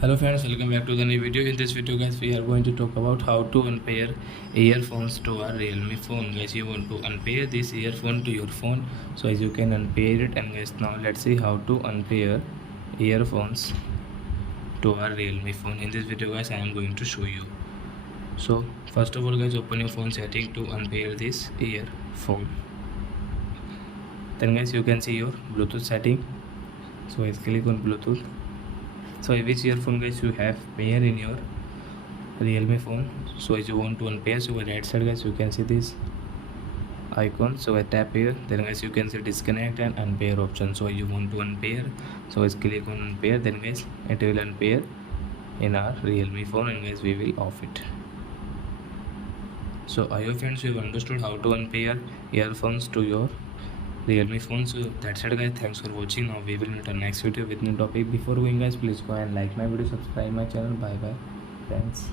Hello friends, welcome back to the new video. In this video guys, we are going to talk about how to unpair earphones to our Realme phone. Guys, you want to unpair this earphone to your phone, so as you can unpair it. And guys, now let's see how to unpair earphones to our Realme phone. In this video guys, I am going to show you. So first of all guys, open your phone setting to unpair this earphone. Then guys, you can see your Bluetooth setting. So guys, click on Bluetooth. So which earphone guys you have pair in your Realme phone. So as you want to unpair, so right side guys you can see this icon. So I tap here, then guys you can see disconnect and unpair option. So you want to unpair, so guys click on unpair, then guys it will unpair in our Realme phone, and guys we will off it. So I hope friends you have understood how to unpair earphones to your Realme phone. So that's it guys, thanks for watching. Now we will meet on next video with new topic. Before going guys, please go and like my video, subscribe my channel. Bye bye friends.